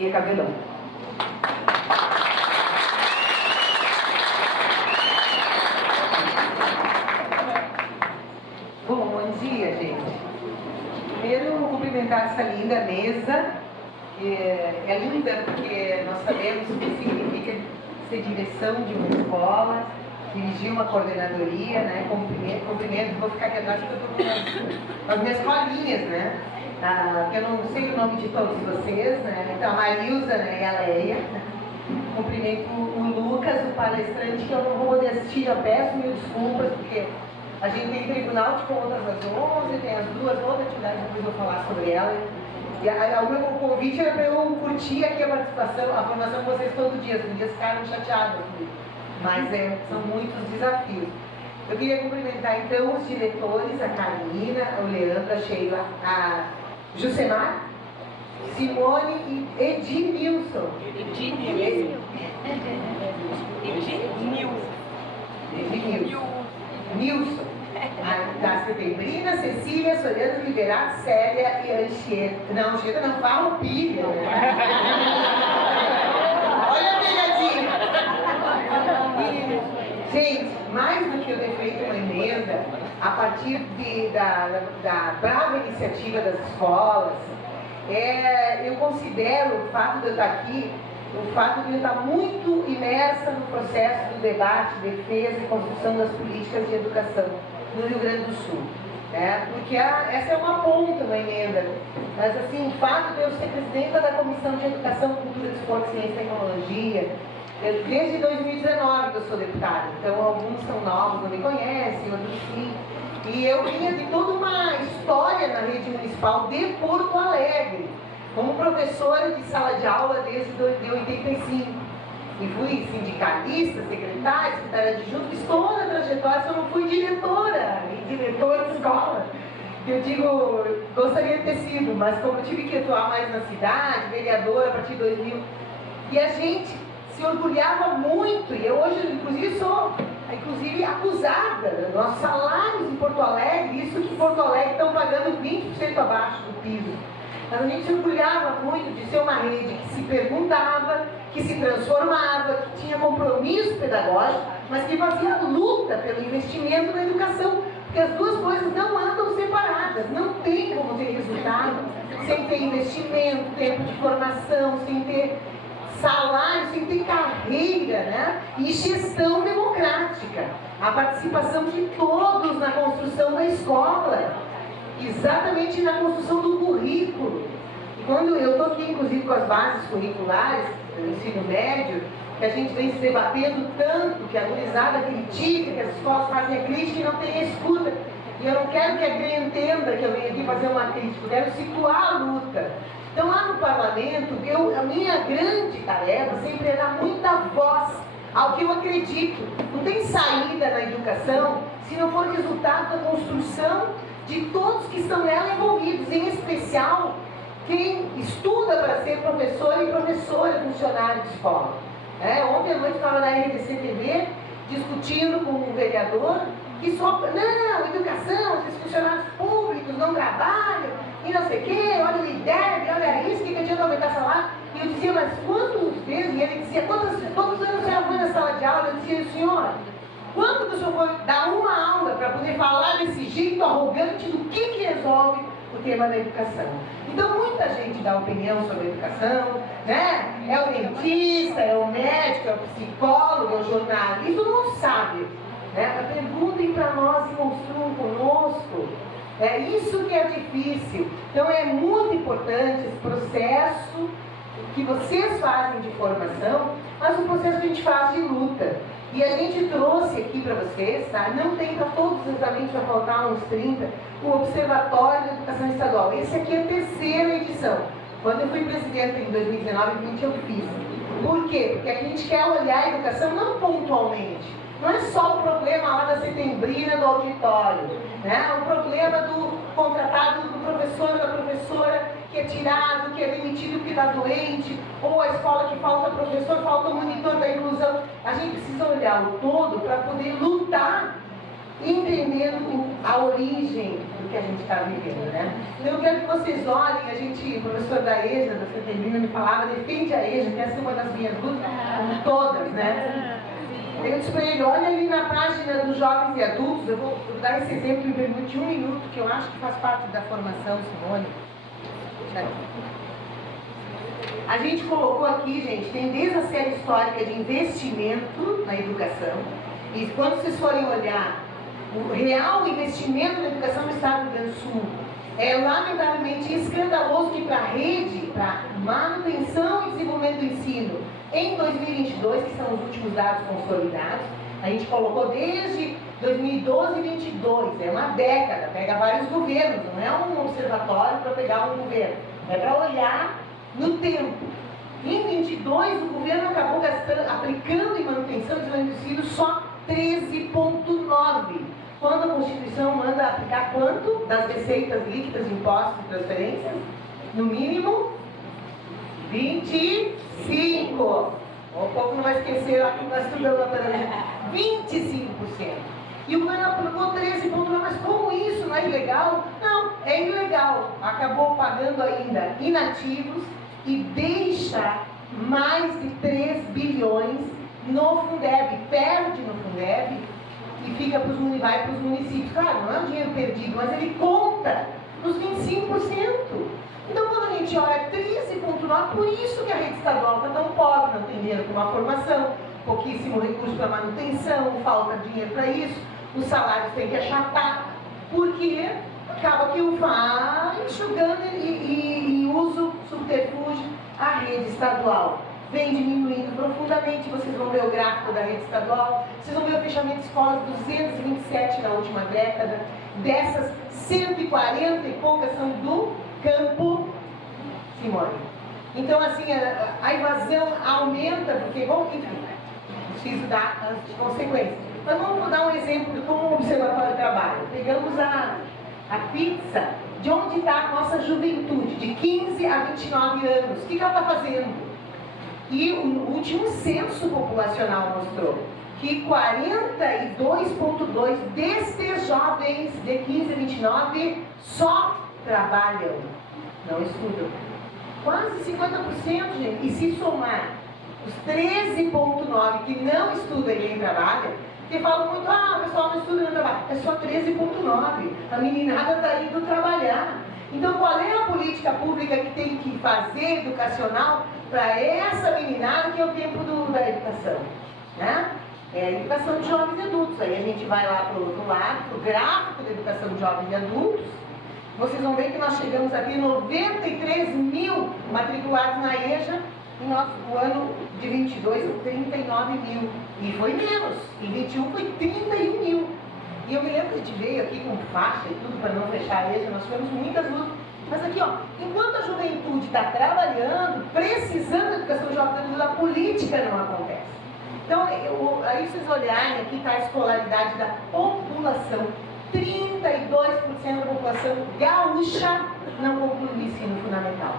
e cabelão. Bom dia, gente. Primeiro, eu vou cumprimentar essa linda mesa. É linda porque nós sabemos o que significa ser direção de uma escola, dirigir uma coordenadoria, né? Cumprimento, vou ficar aqui atrás porque eu estou com as minhas colinhas, né? Que eu não sei o nome de todos vocês, né? Então, a Marilza, né, e a Leia. Cumprimento o Lucas, o palestrante, que eu não vou poder assistir, eu peço mil desculpas, porque a gente tem tribunal de contas às 11, tem as duas outras atividades, depois eu vou falar sobre ela. E o meu convite era para eu curtir aqui a participação, a formação de vocês todo dia, os dias ficaram chateados comigo, mas são muitos desafios. Eu queria cumprimentar então os diretores, a Carolina, o Leandro, a Sheila, a Jusemar, Simone e Ednilson. Nilson. Da Setembrina, Cecília, Soriano, Liberato, Célia e Anchieta. Não, Anchieta não, Farroupilha. Olha a pegadinha. Gente, mais do que eu ter feito uma emenda, a partir da brava iniciativa das escolas, eu considero o fato de eu estar aqui, o fato de eu estar muito imersa no processo do debate, defesa e construção das políticas de educação no Rio Grande do Sul. Porque essa é uma ponta da emenda, mas assim, o fato de eu ser presidenta da Comissão de Educação, Cultura, Esporte, Ciência e Tecnologia, desde 2019 que eu sou deputada, então alguns são novos, não me conhecem, outros sim. E eu vinha de toda uma história na rede municipal de Porto Alegre, como professora de sala de aula desde 85. E fui sindicalista, secretária, secretária adjunta, fiz toda a trajetória, só não fui diretora de escola. Eu digo, gostaria de ter sido, mas como eu tive que atuar mais na cidade, vereadora a partir de 2000, e a gente se orgulhava muito, e eu hoje, inclusive, sou acusada dos nossos salários em Porto Alegre, isso que Porto Alegre estão pagando 20% abaixo do piso. Mas a gente se orgulhava muito de ser uma rede que se perguntava, que se transformava, que tinha compromisso pedagógico, mas que fazia luta pelo investimento na educação, porque as duas coisas não andam separadas, não tem como ter resultado sem ter investimento, tempo de formação, sem ter salário, sem ter carreira, né? E gestão democrática, a participação de todos na construção da escola, exatamente na construção do currículo. E quando eu estou aqui, inclusive, com as bases curriculares do ensino médio, que a gente vem se debatendo tanto, que a gurizada critica, que as escolas fazem a crítica e não tem a escuta. E eu não quero que a GRE entenda que eu venho aqui fazer uma crítica, eu quero situar a luta. Então, lá no parlamento, a minha grande tarefa sempre é dar muita voz ao que eu acredito. Não tem saída na educação se não for resultado da construção de todos que estão nela envolvidos, em especial quem estuda para ser professor e professora funcionário de escola. Ontem à noite estava na RDC TV discutindo com um vereador que só, não, educação, esses funcionários públicos não trabalham, e não sei o quê, olha o IDEB, olha isso, que adianta aumentar salário. E eu dizia, mas quantos vezes? E ele dizia, quantos anos você já foi na sala de aula? Eu dizia, senhora, quando que o senhor foi dar uma aula para poder falar desse jeito arrogante do que resolve o tema da educação? Então, muita gente dá opinião sobre a educação, né? É o dentista, é o médico, é o psicólogo, é o jornalista, todo mundo sabe. Perguntem para nós e construam conosco. É isso que é difícil. Então, é muito importante esse processo que vocês fazem de formação, mas o processo que a gente faz de luta. E a gente trouxe aqui para vocês, tá? Não tem para todos exatamente, vai faltar uns 30, o Observatório da Educação Estadual. Esse aqui é a terceira edição. Quando eu fui presidenta em 2019 e 2020, eu fiz. Por quê? Porque a gente quer olhar a educação não pontualmente. Não é só o problema lá da setembrina do auditório, né? O problema do contratado do professor ou da professora que é tirado, que é demitido porque está doente, ou a escola que falta professor, falta o monitor da inclusão. A gente precisa olhar o todo para poder lutar, entendendo a origem do que a gente está vivendo, né? Então eu quero que vocês olhem, o professor da EJA, da Setembrina, me falava, defende a EJA, que essa é uma das minhas lutas, como todas, né? Eu disse para ele, olha ali na página dos jovens e adultos, eu vou dar esse exemplo, me permite 1 minuto, que eu acho que faz parte da formação, Simone. A gente colocou aqui, gente, tem desde a série histórica de investimento na educação, e quando vocês forem olhar o real investimento na educação no estado do Rio Grande do Sul, é lamentavelmente escandaloso que para a rede, para manutenção e desenvolvimento do ensino, em 2022, que são os últimos dados consolidados, a gente colocou desde 2012 e 2022, é uma década, pega vários governos, não é um observatório para pegar um governo, é para olhar no tempo. Em 22, o governo acabou aplicando em manutenção e desenvolvimento do ensino só 13,9%. Quando a Constituição manda aplicar quanto das receitas líquidas de impostos e transferências? No mínimo 25%. O povo não vai esquecer lá que nós estudamos lá para 25%. E o governo aplicou 13,9%. Mas como isso não é ilegal? Não, é ilegal. Acabou pagando ainda inativos e deixa mais de 3 bilhões no Fundeb. Perde no Fundeb e fica vai para os municípios. Claro, não é um dinheiro perdido, mas ele conta nos 25%. Então, quando a gente olha 13,9%, por isso que a rede estadual está tão pobre, não tem dinheiro para uma formação, pouquíssimo recurso para manutenção, falta dinheiro para isso, os salários têm que achatar, porque acaba que o vai enxugando e usa o subterfúgio a rede estadual. Vem diminuindo profundamente, vocês vão ver o gráfico da rede estadual, vocês vão ver o fechamento de escolas, 227 na última década, dessas 140 e poucas são do campo, Simone. Então, assim, a invasão aumenta, porque, bom, enfim, preciso dar as consequências. Mas vamos dar um exemplo de como o Observatório trabalha. Pegamos a pizza de onde está a nossa juventude, de 15 a 29 anos. O que ela está fazendo? E o último censo populacional mostrou que 42,2% destes jovens de 15 a 29 só trabalham, não estudam. Quase 50%, gente. E se somar os 13,9% que não estudam e nem trabalham, porque falam muito, o pessoal não estuda e não trabalha. É só 13,9%. A meninada está indo trabalhar. Então, qual é a política pública que tem que fazer educacional para essa meninada que é o tempo da educação? Né? É a educação de jovens e adultos. Aí a gente vai lá para o outro lado, para o gráfico da educação de jovens e adultos. Vocês vão ver que nós chegamos aqui 93 mil matriculados na EJA, e no ano de 22, 39 mil. E foi menos. Em 21 foi 31 mil. E eu me lembro que a gente veio aqui com faixa e tudo para não fechar a EJA, nós tivemos muitas lutas. Mas aqui, enquanto a juventude está trabalhando, precisando da educação jovem, a política não acontece. Então, aí vocês olharem, aqui está a escolaridade da população. 32% da população gaúcha não conclui o ensino fundamental.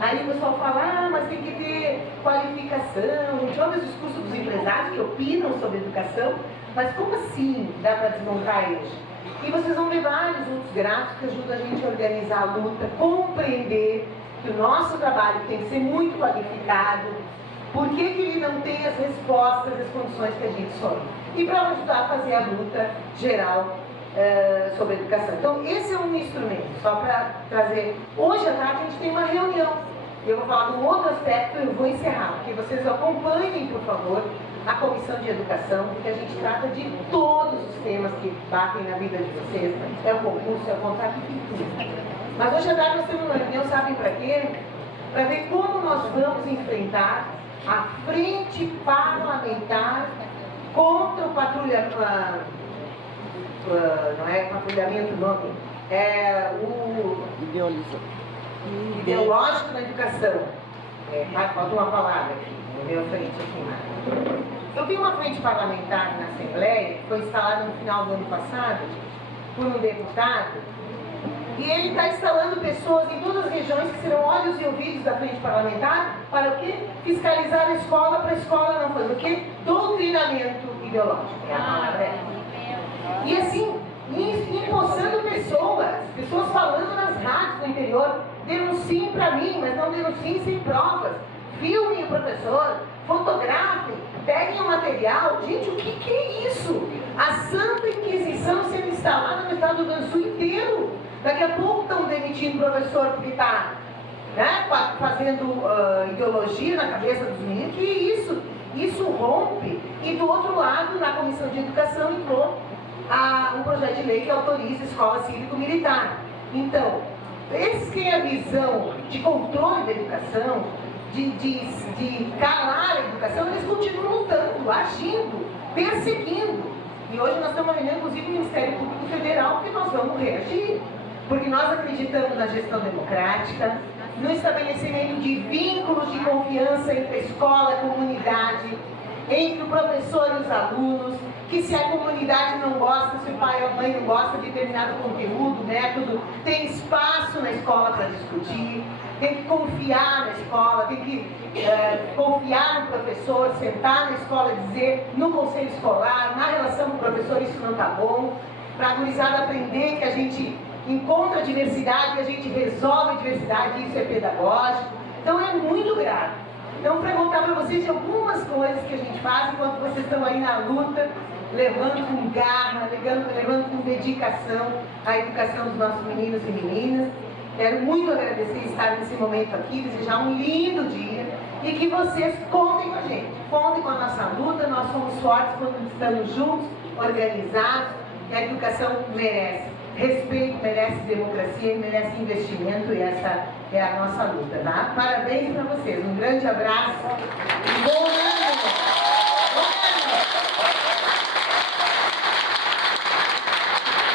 Aí o pessoal fala, mas tem que ter qualificação. A gente ouve os discursos dos empresários que opinam sobre educação, mas como assim dá para desmontar eles? E vocês vão ver vários outros gráficos que ajudam a gente a organizar a luta, compreender que o nosso trabalho tem que ser muito qualificado, por que ele não tem as respostas, as condições que a gente sonha. E para ajudar a fazer a luta geral sobre a educação. Então, esse é um instrumento, só para trazer. Hoje à tarde a gente tem uma reunião. Eu vou falar de um outro aspecto e eu vou encerrar, porque vocês acompanhem, por favor, a Comissão de Educação, porque a gente trata de todos os temas que batem na vida de vocês. É o concurso, é o contrato, enfim, tudo. Mas hoje à tarde nós temos uma reunião, sabem para quê? Para ver como nós vamos enfrentar a frente parlamentar contra o patrulhamento, não é patrulhamento, nome, é o ideológico na educação. Falta uma palavra aqui, na minha frente aqui. Eu vi uma frente parlamentar na Assembleia, que foi instalada no final do ano passado, por um deputado, e ele está instalando pessoas em todas as regiões que serão olhos e ouvidos da frente parlamentar para o quê? Fiscalizar a escola, para a escola não fazer o quê? Doutrinamento ideológico. É a palavra. E assim, empossando pessoas falando nas rádios do interior, denunciem para mim, mas não denunciem sem provas. Filmem o professor, fotografem, peguem o material. Gente, o que é isso? A Santa Inquisição sendo instalada no estado do Rio Grande do Sul inteiro. Daqui a pouco estão demitindo o professor porque está, né, fazendo ideologia na cabeça dos meninos. Que isso? Isso rompe. E do outro lado, na Comissão de Educação entrou um projeto de lei que autoriza a escola cívico-militar. Então, esses que têm a visão de controle da educação, de calar a educação, eles continuam lutando, agindo, perseguindo. E hoje nós estamos reunindo, inclusive, o Ministério Público Federal, porque nós vamos reagir. Porque nós acreditamos na gestão democrática, no estabelecimento de vínculos de confiança entre a escola e a comunidade, entre o professor e os alunos, que se a comunidade não gosta, se o pai ou a mãe não gosta de determinado conteúdo, método, tem espaço na escola para discutir, tem que confiar na escola, tem que confiar no professor, sentar na escola e dizer no conselho escolar, na relação com o professor, isso não está bom, para a gurizada aprender que a gente encontra a diversidade, que a gente resolve a diversidade, isso é pedagógico. Então é muito grave. Então, para contar para vocês de algumas coisas que a gente faz enquanto vocês estão aí na luta, levando com garra, levando com dedicação a educação dos nossos meninos e meninas. Quero muito agradecer estar nesse momento aqui, desejar um lindo dia e que vocês contem com a gente, contem com a nossa luta. Nós somos fortes quando estamos juntos, organizados, e a educação merece respeito, merece democracia, merece investimento, e essa é a nossa luta, tá? Parabéns para vocês, um grande abraço, bom ano!